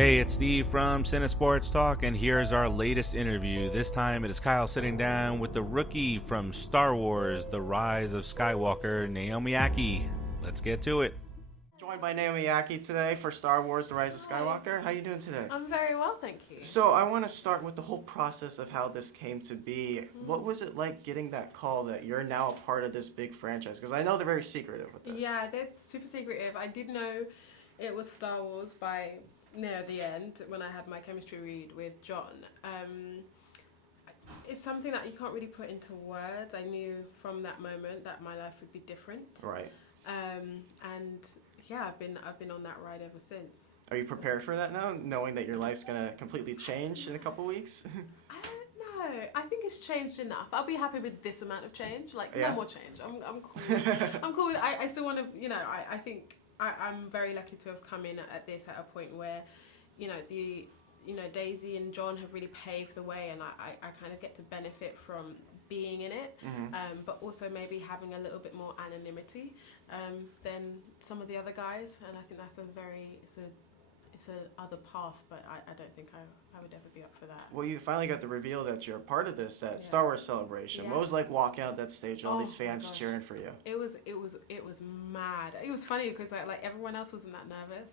Hey, it's Steve from Cinesports Talk, and here's our latest interview. This time it is Kyle sitting down with the rookie from Star Wars, The Rise of Skywalker, Naomi Ackie. Let's get to it. Joined by Naomi Ackie today for Star Wars, The Rise of Skywalker. How are you doing today? I'm very well, thank you. So I want to start with the whole process of how this came to be. What was it like getting that call that you're now a part of this big franchise? Because I know they're very secretive with this. Yeah, they're super secretive. I did know it was Star Wars by near the end when I had my chemistry read with John. It's something that you can't really put into words. I knew from that moment that my life would be different. Right. And yeah, I've been on that ride ever since. Are you prepared for that now, knowing that your life's going to completely change in a couple weeks? I don't know. I think it's changed enough. I'll be happy with this amount of change. Like, Yeah. no more change. I'm cool. I'm cool with it. I still want to, I think I'm very lucky to have come in at this at a point where, Daisy and John have really paved the way, and I kind of get to benefit from being in it, but also maybe having a little bit more anonymity than some of the other guys, and I think that's it's a other path, but I don't think I would ever be up for that. Well, you finally got the reveal that you're a part of this at Star Wars Celebration. Yeah. What was it like walking out that stage, all these my fans gosh. cheering for you? It was mad. It was funny because like everyone else wasn't that nervous.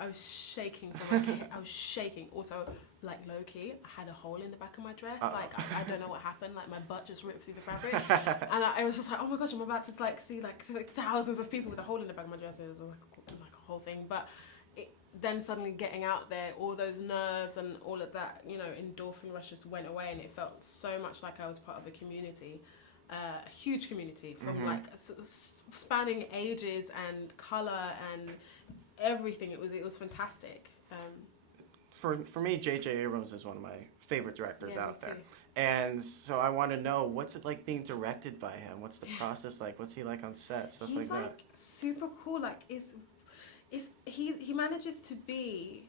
I was shaking from my kit. I was shaking. Also, like low key, I had a hole in the back of my dress. Uh-oh. Like I don't know what happened. Like my butt just ripped through the fabric, and I was just like, oh my gosh, I'm about to see thousands of people with a hole in the back of my dress. It was like a whole thing, but. Then suddenly getting out there, all those nerves and all of that, endorphin rush just went away, and it felt so much like I was part of a community, a huge community from spanning ages and color and everything. It was fantastic. For me, J.J. Abrams is one of my favorite directors out there. Too. And so I want to know, what's it like being directed by him? What's the process like? What's he like on set? Stuff He's like that. Super cool. Like he manages to be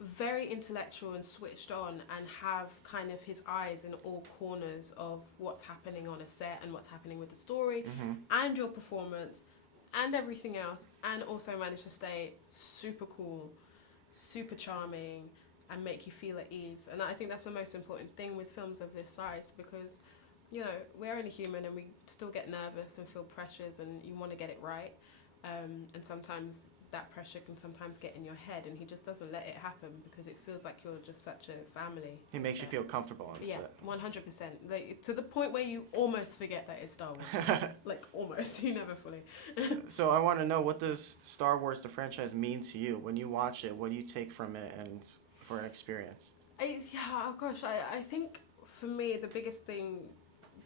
very intellectual and switched on and have kind of his eyes in all corners of what's happening on a set and what's happening with the story and your performance and everything else, and also manage to stay super cool, super charming, and make you feel at ease. And I think that's the most important thing with films of this size, because we're only human and we still get nervous and feel pressures, and you want to get it right, and sometimes that pressure can sometimes get in your head, and he just doesn't let it happen because it feels like you're just such a family. He makes you feel comfortable on set. 100%. Like, to the point where you almost forget that it's Star Wars. Like, almost. You never fully. So I want to know, what does Star Wars, the franchise, mean to you? When you watch it, what do you take from it and for an experience? I think for me, the biggest thing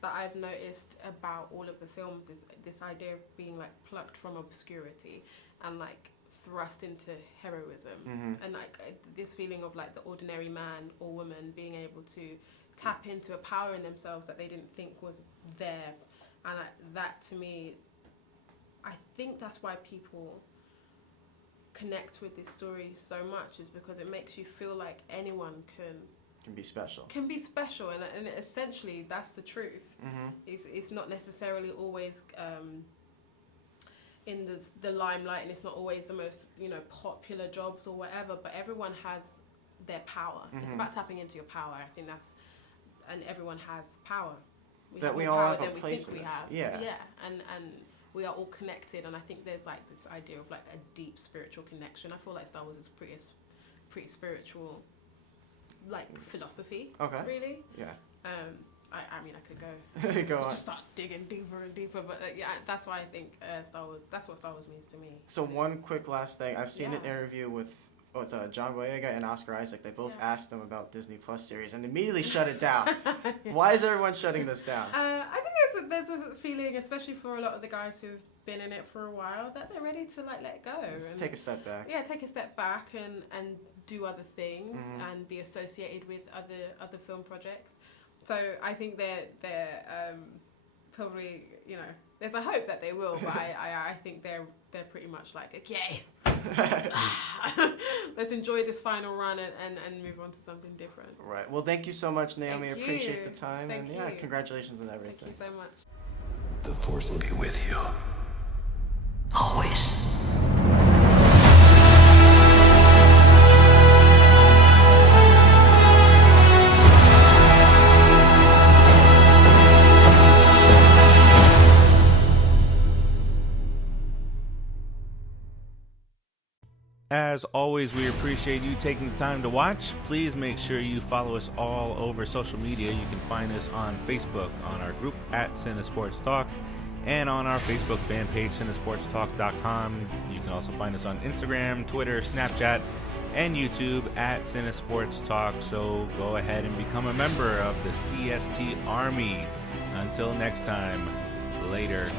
that I've noticed about all of the films is this idea of being like plucked from obscurity and like thrust into heroism, and like this feeling of like the ordinary man or woman being able to tap into a power in themselves that they didn't think was there, and that to me, I think that's why people connect with this story so much, is because it makes you feel like anyone can be special. And essentially that's the truth. It's not necessarily always in the limelight, and it's not always the most popular jobs or whatever, but everyone has their power. It's about tapping into your power. I think and everyone has power. We all have a place in this. Yeah, and we are all connected, and I think there's like this idea of like a deep spiritual connection. I feel like Star Wars is pretty spiritual, like philosophy. Okay. Really. Yeah. I mean, I could Go on. just start digging deeper and deeper, but that's why I think Star Wars. That's what Star Wars means to me. So one quick last thing, I've seen an interview with John Boyega and Oscar Isaac. They both asked them about Disney Plus series and immediately shut it down. Why is everyone shutting this down? I think there's a feeling, especially for a lot of the guys who've been in it for a while, that they're ready to like let go. Just take a step back. Yeah, take a step back and do other things and be associated with other film projects. So I think they're probably, there's a hope that they will, but I think they're pretty much like, okay, let's enjoy this final run and move on to something different. Right. Well, thank you so much, Naomi. Thank Appreciate you. the time. Thank and you. Congratulations on everything. Thank you so much. The Force will be with you. Always. As always, we appreciate you taking the time to watch. Please make sure you follow us all over social media. You can find us on Facebook, on our group at Cinesports and on our Facebook fan page, cinesportstalk.com. You can also find us on Instagram, Twitter, Snapchat, and YouTube at Cinesports So go ahead and become a member of the CST Army. Until next time, later.